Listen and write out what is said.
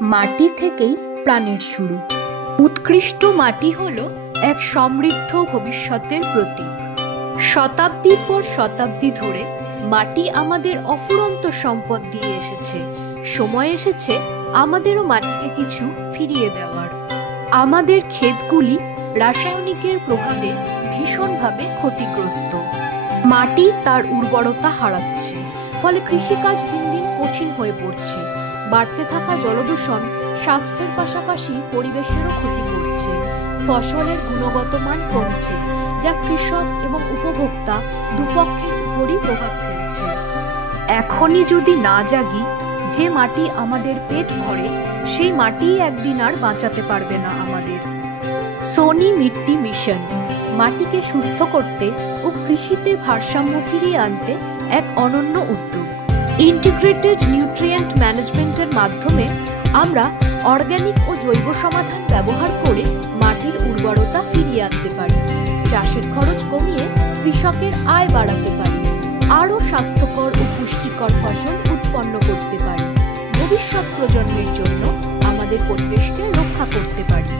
মাটি থেকেই প্রাণের শুরু। উৎকৃষ্ট মাটি হলো এক সমৃদ্ধ ভবিষ্যতের প্রতীক। শতাব্দীর পর শতাব্দী ধরে মাটি আমাদের অফুরন্ত সম্পদ দিয়ে এসেছে। সময় এসেছে আমাদেরও মাটিকে কিছু ফিরিয়ে দেওয়ার। আমাদের ক্ষেতগুলি রাসায়নিকের প্রভাবে ভীষণভাবে ক্ষতিগ্রস্ত। মাটি তার উর্বরতা হারাচ্ছে, ফলে কৃষিকাজ দিন দিন কঠিন হয়ে পড়ছে। বাড়তে থাকা জলদূষণ স্বাস্থ্যের পাশাপাশি পরিবেশেরও ক্ষতি করছে। ফসলের গুণগত মান কমছে, যা কৃষক এবং উপভোক্তা দুপক্ষের উপরই প্রভাব ফেলছে। এখনই যদি না জাগি, যে মাটি আমাদের পেট ভরে সেই মাটি একদিন আর বাঁচাতে পারবে না আমাদের। সোনি মিট্টি মিশন মাটিকে সুস্থ করতে ও কৃষিতে ভারসাম্য ফিরিয়ে আনতে এক অনন্য উদ্যোগ। ইন্টিগ্রেটেড নিউট্রিয়েন্ট ম্যানেজমেন্টের মাধ্যমে আমরা অর্গানিক ও জৈব সমাধান ব্যবহার করে মাটির উর্বরতা ফিরিয়ে আনতে পারি, চাষের খরচ কমিয়ে কৃষকের আয় বাড়াতে পারি, আরও স্বাস্থ্যকর ও পুষ্টিকর ফসল উৎপন্ন করতে পারি, ভবিষ্যৎ প্রজন্মের জন্য আমাদের পরিবেশকে রক্ষা করতে পারি।